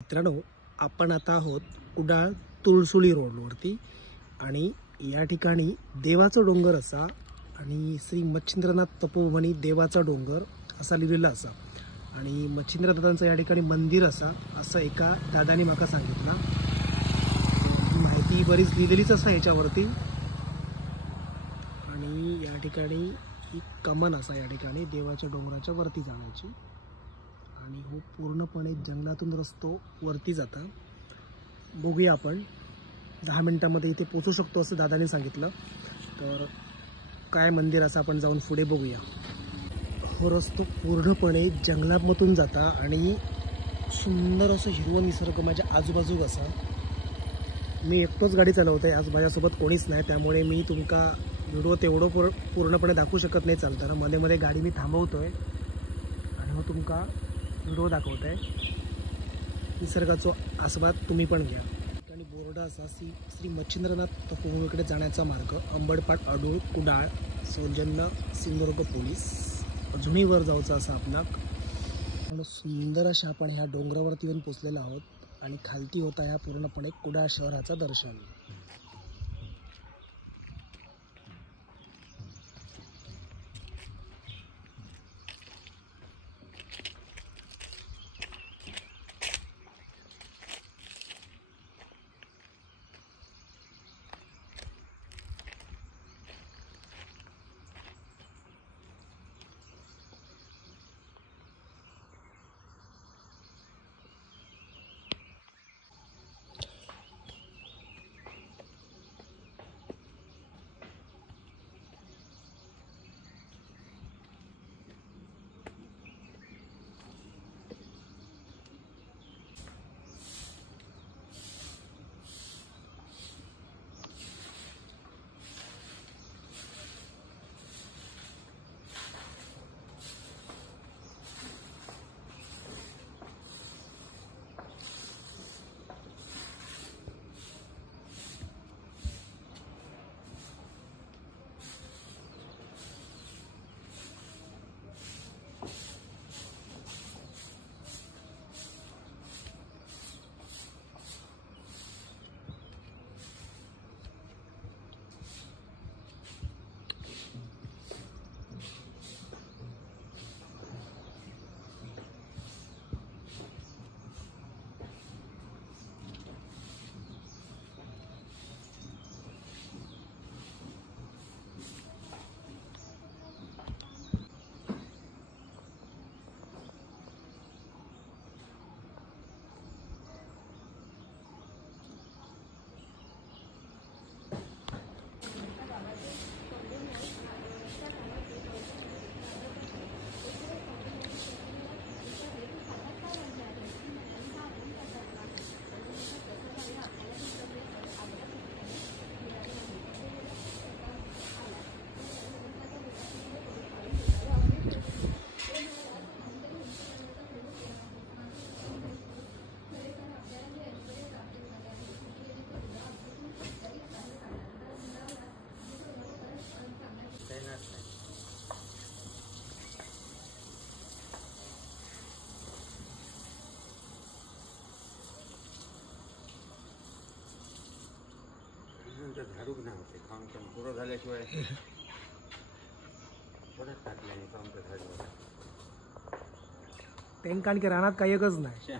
मित्रांनो, आपण आता आहोत कुडाळ तुळसुळी रोडवरती आणि या ठिकाणी देवाचा डोंगर असा आणि श्री मच्छिंद्रनाथ तपोवनी देवाचा डोंगर असा लिहिलेला असा आणि मच्छिंद्र दादांचं या ठिकाणी मंदिर असा असं एका दादाने माका सांगितलं। माहिती बरीच लिहिलेलीच असा याच्यावरती आणि या ठिकाणी ही कमान असा या ठिकाणी देवाच्या डोंगराच्या वरती जाण्याची आणि हो पूर्णपणे जंगलातून रस्तो वरती जाता। बघूया आपण 10 मिनिटांमध्ये इथे पोहोचू शकतो असं दादाने सांगितलं। तर काय मंदिर असं आपण जाऊन पुढे बघूया। हो रस्तो पूर्णपणे जंगलामधून जाता आणि सुंदर असं हिरवं निसर्ग माझ्या आजूबाजूक असा। मी एकटोच गाडी चालवतोय, आज माझ्यासोबत कोणीच नाही, त्यामुळे मी तुमका व्हिडिओ तेवढं पूर्णपणे दाखवू शकत नाही। चालताना मध्ये मध्ये गाडी मी थांबवतोय आणि हो तुमका व्हिडिओ दाखवतोय। निसर्गाचा आस्वाद तुम्ही पण घ्या। आणि बोर्ड असा श्री मच्छिंद्रनाथ तपोवनीकडे जाण्याचा मार्ग अंबडपाट अडूळ कुडाळ सौजन्य सिंधुदुर्ग पोलीस अजूनही वर जायचं असा आपला सुंदर अशा आपण ह्या डोंगरावरती येऊन पोचलेलो आहोत आणि खालती होता ह्या पूर्णपणे कुडाळ शहराचं दर्शन। झाडूक नाही होते काम पण पुरं झाल्याशिवाय परत टाकले काम तर झाडू त्यांना कारण की रानात काही एकच नाही।